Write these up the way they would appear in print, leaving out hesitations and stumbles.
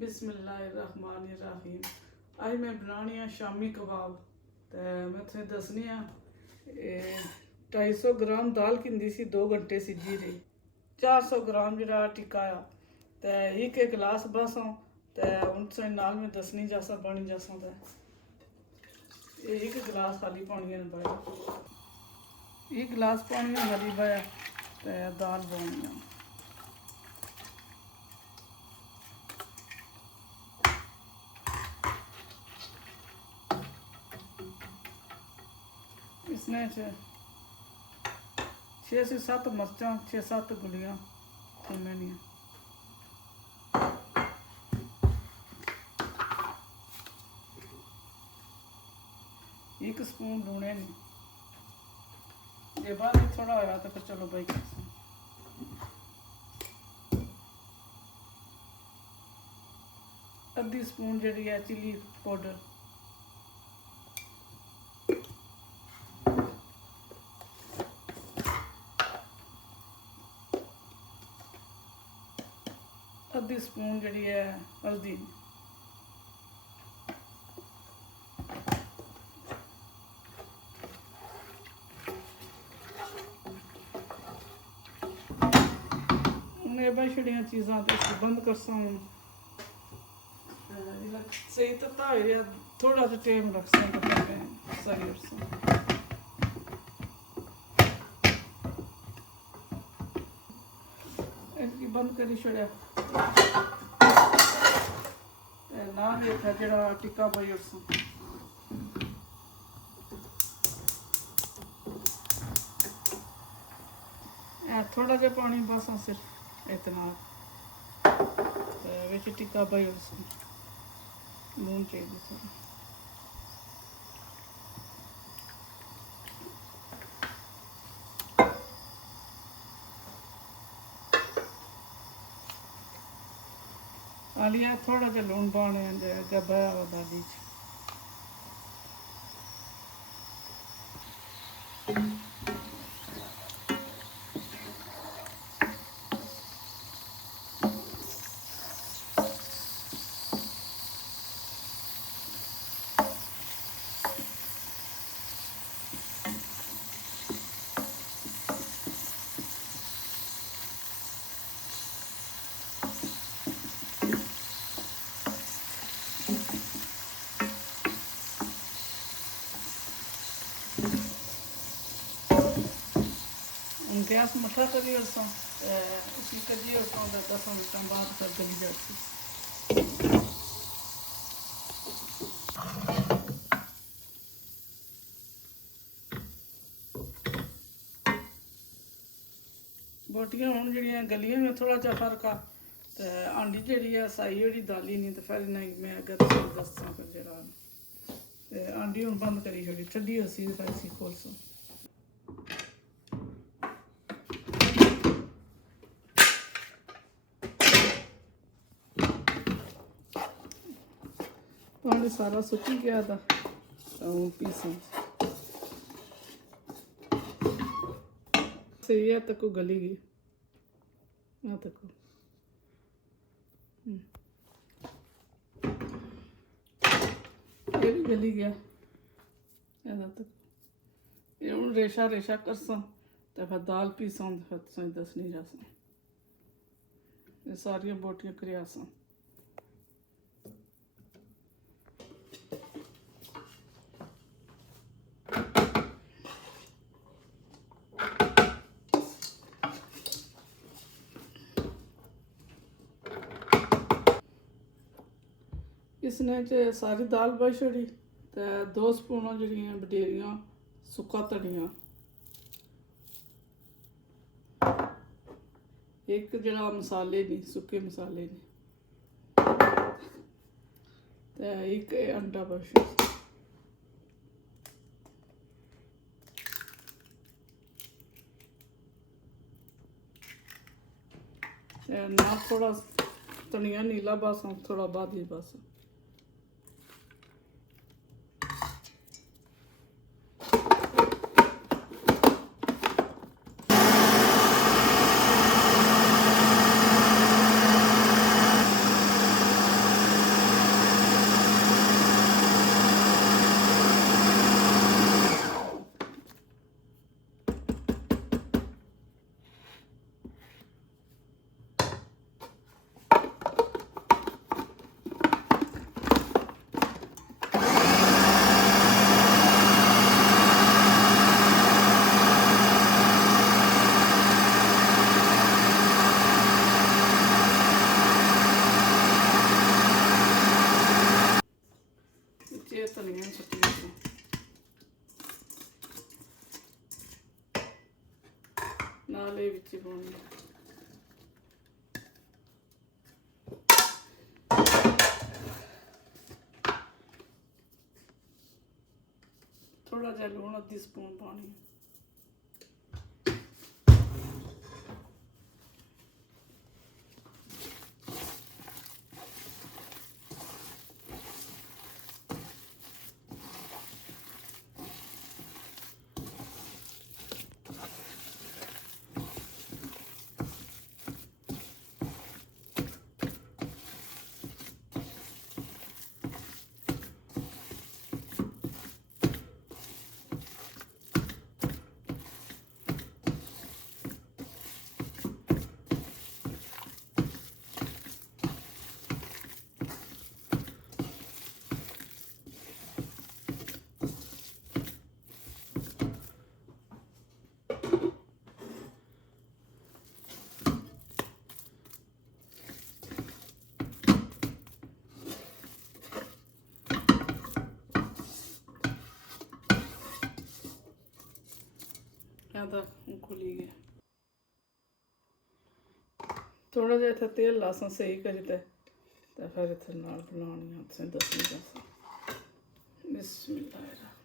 बिस्मिल्लाहिर्रहमानिर्रहीम। आज मैं बनानी है शामी कबाब। तो मैं तुम्हें दसनी हाँ 250 ग्राम दाल किंदी सी 2 घंटे सिजी रही। 400 ग्राम जरा टिकाया तो एक गिलास बस तो उनसे नाल में दसनी जैसा बनी जैसा तो एक गिलास खाली पानी ने पाया, एक गिलास पानी खाली पाया तो दाल बोनी। इसमें 6 से 7 मिर्चा 6-7 गुलियाँ थमेनिया, एक स्पून लूने नहीं। जे बाद थोड़ा होया तो फिर चलो भाई आधी स्पून जी है चिली पाउडर, आधी स्पून जी है हल्दी, भाई छड़िया चीज़ा तो बंद कर सही तो थोड़ा सा टाइम रख सारी बंद करी छड़िया ना देखा जरा टिक्का पाई उस थोड़ा जहा पानी बस सिर्फ इतना तो टिक्का पाई उस लून चाहिए थोड़ा। आलिया थोड़ा जहा लून पाने जब दादी गैस मठा करी उसी कजी 10 मिनट बाद फिर गली जाती। बोटियां हूँ जी गलियां में थोड़ा जहा फर्क आ तो आंडी जी है साई जी दाली नहीं तो फिर नहीं मैं अगर दसा फिर जरा आंडी हूँ बंद करी छोड़ी ठंडी होसी फिर खोलसो। पानी सारा सुखी गया था पीसा सही है तक गली गई ना तक ये भी गली गया तक ये हूँ रेशा रेशा करसा तो फिर दाल पीसा फिर तुम दसनी जासा ये सारिया बोटियां करियासा। इसने सारी दाल बच छोड़ी तो 2 स्पून जड़ियाँ बडेरियाँ सुक्का धनिया, एक जरा मसाले नहीं सुके मसाले नहीं तो एक अंडा बच ना थोड़ा धनिया नीला बस थोड़ा बाद ही बस। बिच्चे धनिया सुट्टी सी नाल ये बिच्चे पानी थोड़ा जिहा लूण आधी स्पून पानी तो खुली गया थोड़ा जिहा इत्थे तेल लासां सही करी ते फिर इत्थे नाल बनानी तुसें दस्सनी दस्सां बिस्मिल्लाहिर्रहमानिर्रहीम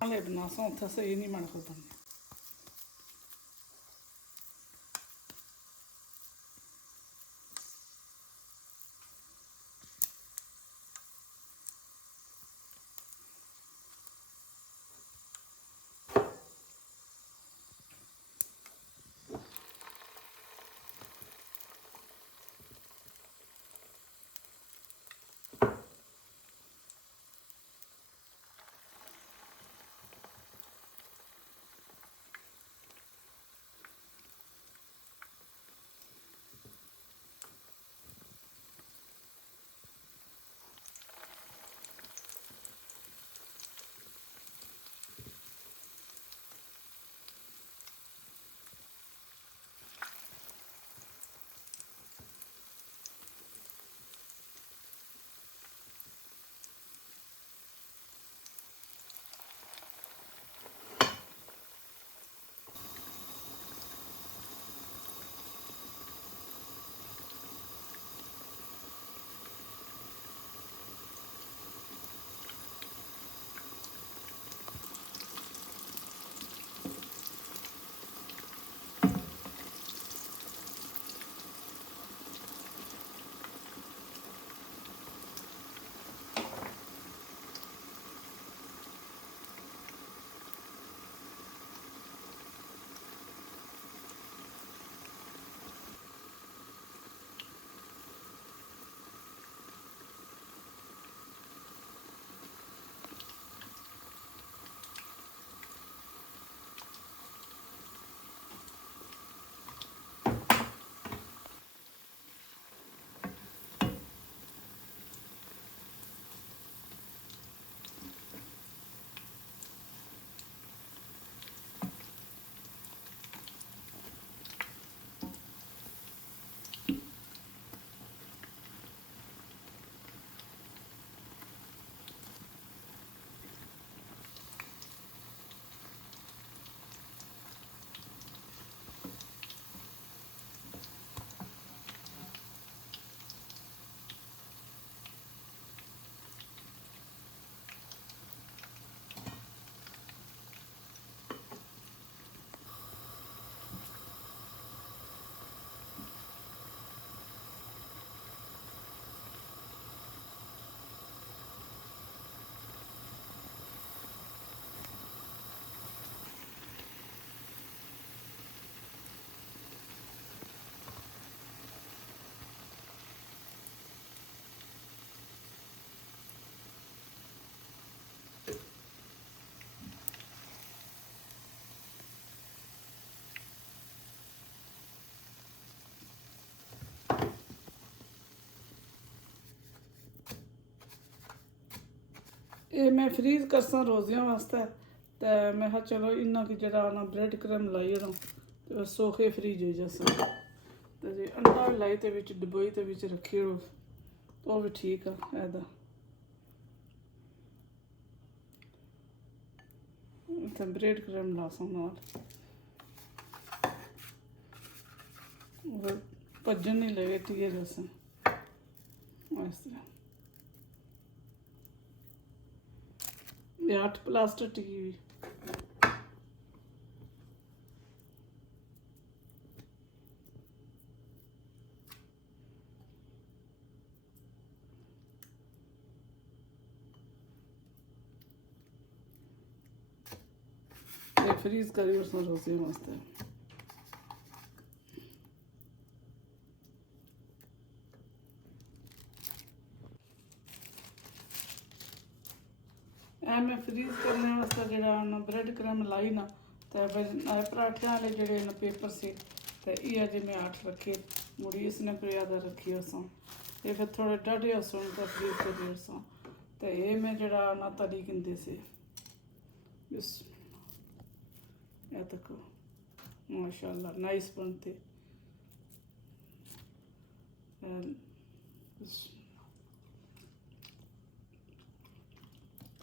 बनासा उत्थे सही नहीं मन कर बनने ये मैं फ्रीज करसा रोजियां वास्ते। तो मैं कहा चलो इन्ना कि जरा ना ब्रेड क्रम लाई ना तो सोखे फ्रीज हो जासा। तो जे अंडा लाई तो विच डबोई तो विच रखी हो तो भी ठीक है। ऐदा इतना ब्रेड क्रम लासा नाल भजन नहीं लगे टिके जैसे इस तरह। ये 8 प्लास्टर टिकी हुई। ये फ्रीज करी उसमें रोसी मस्त है। मैं फ्रीज करने वास्ते जो ब्रेड क्रम लाई ना तो पराठे वाले जो पेपर से तो ये अजे मैं 8 रखे मुड़ी इसने कोई ज़्यादा रखी उसा ये फिर थोड़े डाढ़े उसन तो फ्रीज कर उसा। तो ये मैं जरा ना तली किंदे से बस ये तक माशाल्लाह नाइस बनते।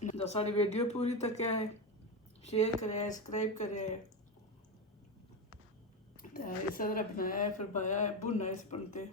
तो साड़ी वीडियो पूरी तक क्या है शेयर करें सब्सक्राइब करें। तो इस तरह बनाया है फिर पाया है भुना इस बनते।